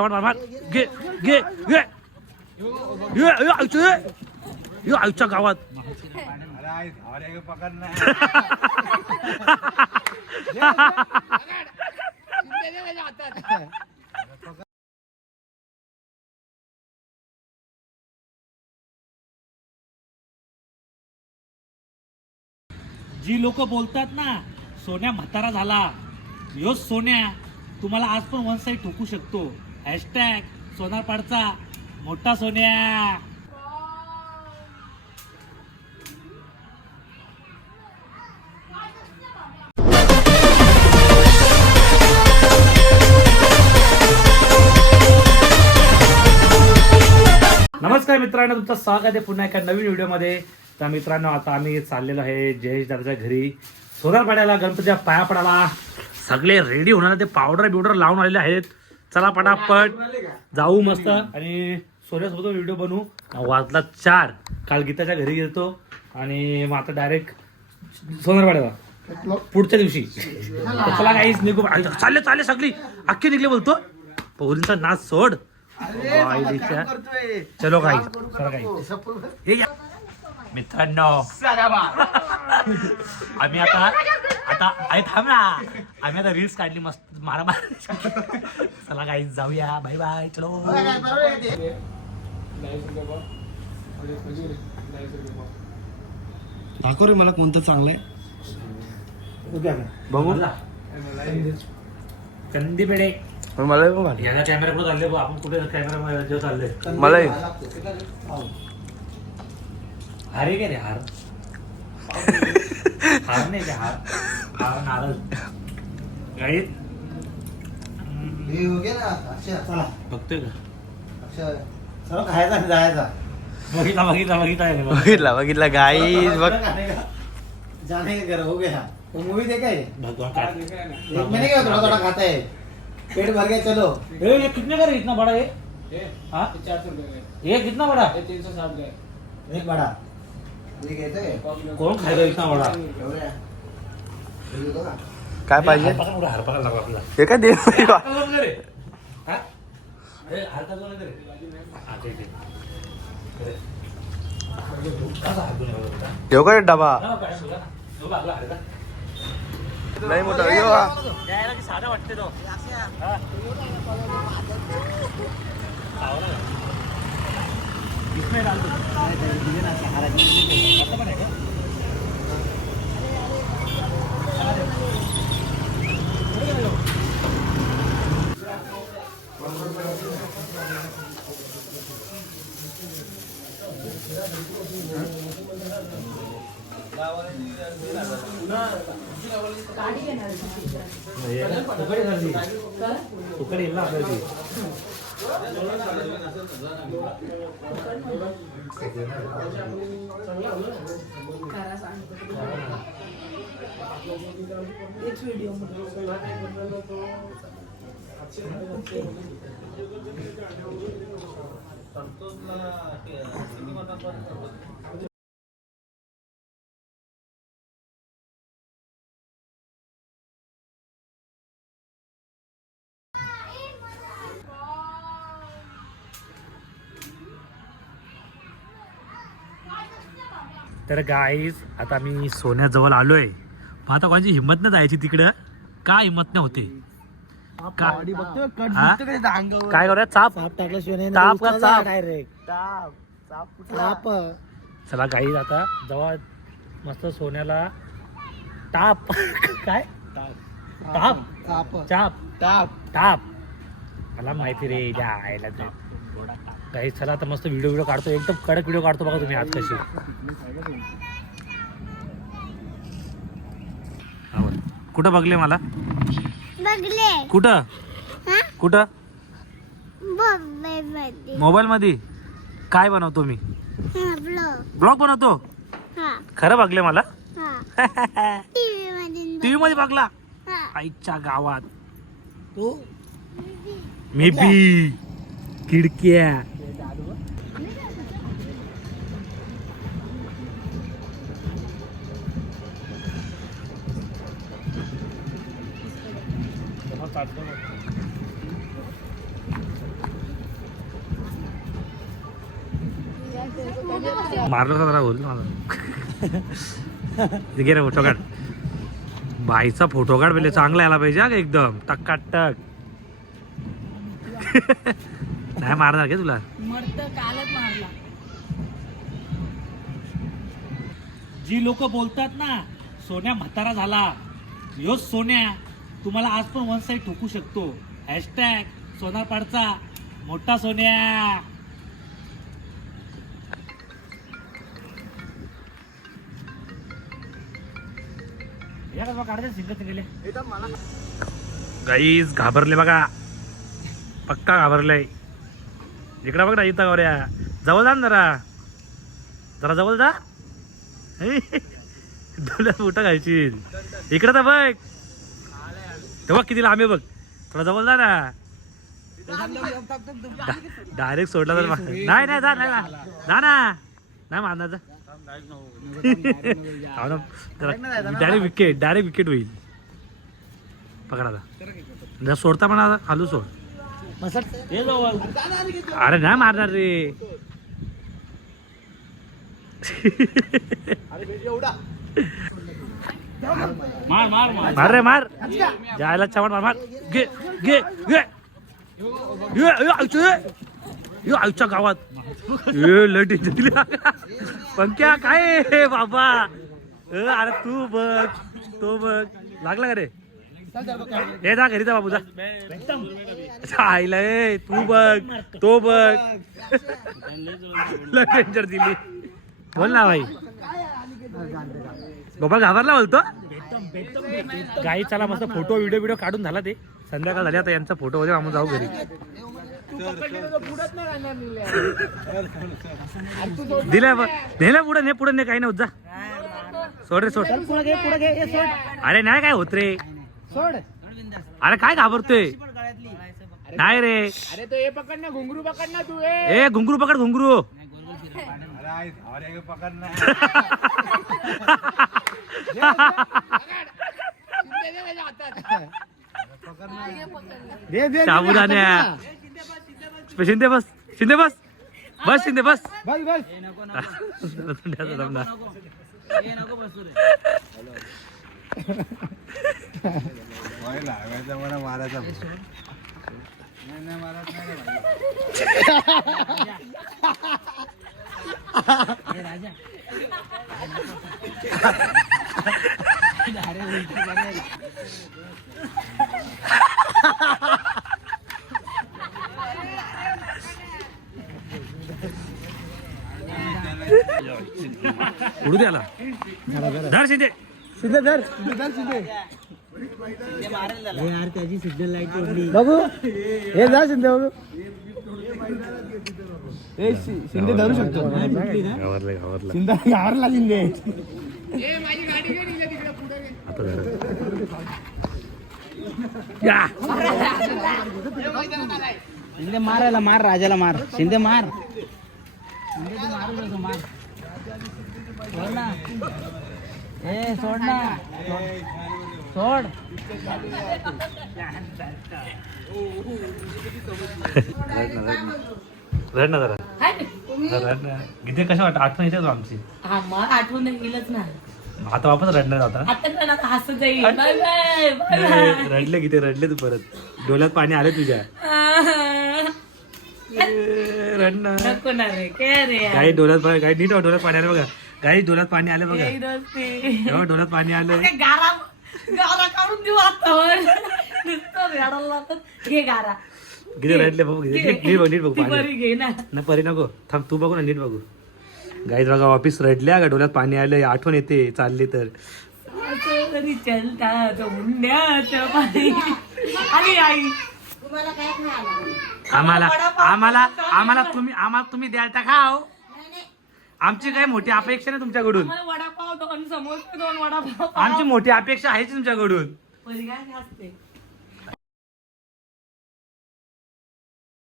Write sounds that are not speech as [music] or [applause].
मार, मार, मार. घे घे घे ये, आईच्या गावात जी लोक बोलतात ना सोन्या म्हातारा झाला. यो सोन्या तुम्हाला आज पण वन साईड ठोकू शकतो. हॅशटॅग सोनारपाडचा मोठा सोन्या. नमस्कार मित्रांनो तुमचं स्वागत आहे पुन्हा एका नवीन व्हिडिओमध्ये. तर मित्रांनो आता आम्ही चाललेलो आहे जयेश दादाच्या घरी. सोनारपाड्याला गणपतीच्या पाया पडायला. सगळे रेडी होणार ते पावडर बिवडर लावून आलेले आहेत. चला पटापट. जाऊ मस्त. आणि सोन्यासोबत व्हिडिओ बनवू. वाजला चार. काल गीताच्या घरी गेलतो आणि मग आता डायरेक्ट सोनारपाड्याला. पुढच्या दिवशी. चला काहीच निघू. चालले चालले सगळी. अख्खी निघले बोलतो. पोरींचा नाच सोड. चलो काही चला काही या. मित्रांनो. आम्ही आता आता आई थांब ना. आम्ही आता रील्स काढली मस्त मारा मार चला काही जाऊया. बाय बाय चलो. दाखव रे मला कोणतं चांगलं आहे बघू कंदी पेडे मला. याला कॅमेरा कुठे चालले? आपण कुठे कॅमेरा जेव्हा चालले मलाही हार आहे का रे हार? हार नाही हार? गाई बघतोय का? खायचा जायचा. बघितला बघितला बघितला आहे रे बघ. बघितला बघितला गाई बघ. जाने का घर हो गया वो मूवी देखा है भगवान का? एक महीने का? थोड़ा थोड़ा खाता है पेट भर गया चलो. ए, ये कितने का रे? इतना बड़ा ये? हाँ चार सौ रुपये ये कितना बड़ा? का तीन सौ साठ का एक बड़ा। ये कहते कौन खाएगा इतना बड़ा? काय पाहिजे? मोठा हे काय दे हार पकड लागला रे. हा? ए, हार पकड लागला रे. हा, ठीक आहे. अरे. कसा हात धुवून राहिला बेटा? ठेव काय डबा हा, काय बोला ना. तो बागला हार आहे का? नाही मोठा यो हा. यायला की साधा वाटते तो हा. आवडला का? इसमें डाल दो. आता तर गाईज आता मी सोन्याजवळ आलोय. मग आता कोणाची हिंमत नाही जायची तिकडं. का हिंमत नाही होते? का हा? काय करूया? चाप. साप टाकल्याशिवाय नाही ताप का चाप? डायरेक्ट ताप चला गाईज आता जेव्हा मस्त सोन्याला टाप. [laughs] काय? ताप ताप चाप. ताप ताप मला माहिती रे द्या आयला ते. काही चला आता मस्त व्हिडिओ व्हिडिओ काढतो. एकदम कडक व्हिडिओ काढतो बघा तुम्ही आज कशी. कुठं बघले मला? बघले. कुठं? हा? कुठं? मोबाईल मध्ये काय बनवतो मी? हा ब्लॉग ब्लॉग बनवतो? हा. खरं बघले मला? हा. टीव्ही मध्ये टीव्ही मध्ये बघला आईच्या गावात. तू? मी बी. पाठवलं मारलं राहुल जरा बोल माझा. फोटो काढ. बाईचा फोटो काढ पहिले चांगला यायला पाहिजे का एकदम? टक्का टक नाही मारणार का तुला? जी लोक बोलतात ना सोन्या म्हातारा झाला. यो सोन्या. तुम्हाला आज पण वन साईड ठोकू शकतो. हॅशटॅग सोनार पाडचा मोठा सोन्या. गाईज घाबरले बघा. पक्का घाबरलंय. इकडं बघ ना इथं गौऱ्या. जवळ जा ना जरा. जरा जवळ जा. [laughs] डोल्यात मोठं घालची इकडं तर बघ. तेव्हा किती लांब आहे बघ? थोडा जवळ जा ना डायरेक्ट सोडला तर नाही नाही जा नाही जा. जा ना. नाही मारणार जा. डायरेक्ट विकेट डायरेक्ट विकेट होईल. पकडा जर सोडता पण आता खालू सोड अरे नाही मारणार रे. [laughs] मार मार मार. रे मार. जायला चवण मार मार. घे घे घे. यो ये, आईच्या, ये. गावात. ए लट दिली. पंक्या काय बाबा? अरे तू बघ तो बघ. लागला का रे? हे जा घरी जा बाबू जा. आईला ए तू बघ तो बघ. लटेंजर दिली. बोल ना भाई. गोपाल घाबरला बोलतो? गाई चला मस्त फोटो व्हिडिओ व्हिडिओ काढून झाला ते. संध्याकाळ झाली आता यांचा फोटो वगैरे आम्ही जाऊ घरी. दिल्या नेलं पुढे ने पुढे ने काही नव्हतं जा. सोड रे सोड. अरे नाही काय होत रे? अरे काय घाबरतोय? नाही रे. अरे तो हे पकड ना घुंगरू पकड ना तू ए. ए घुंगरू. पकड साबुदाण्या शिंदे बस शिंदे बस. बस शिंदे बस. बस बस. मला मारायचा. [laughs] उडू द्याला धर शिंदे. सिद्धे धर. धर सिद्धे यार त्याची सिग्नल लाइट बघू. हे जा शिंदे बघू. हे शि- शिंदे धरू शकतो. घाबरले घाबरले शिंदे हारला शिंदे. आता शिंदे मारायला मार राजाला मार. शिंदे मार. सोड ना. ए सोड ना. सोड. रड ना जरा रड ना कशा वाटत? आठवण येते आमची? हा मग आठवण येईलच ना. आता वापस रडणार आता. आता पण आता हसत जाईल. Bye bye bye. बाय. रडले किती रडले तू परत. डोळ्यात पाणी आले तुझ्या. ए, रडणार नको ना रे काय रे यार. काही डोळ्यात पाणी काही नीट डोळ्यात पाणी आलं बघा. काही डोळ्यात पाणी आलं बघा. दोस्ती. डोळ्यात पाणी आलं. काय गारा गारा काढून देऊ नुसतं रडायला लागतं. घे गारा. किती रडले बघू किती नीट नीट बघ नीट बघ ती पाणी. बरी घे ना. ना परी नको. थांब तू बघू ना नीट बघू. गाईज बघा ऑफिस रडल्या का? डोळ्यात पाणी आलं आठवण येते चालली तर. असं तरी चलतात उंड्याचं पाणी. आणि आई. आम्हाला आम्हाला आम्हाला तुम्ही आम्हाला तुम्ही द्याल तर खाव आमची काय मोठी अपेक्षा नाही तुमच्याकडून. मला वडापाव दोन समोसे दोन वडापाव आमची मोठी अपेक्षा आहेच तुमच्याकडून. परी काय असते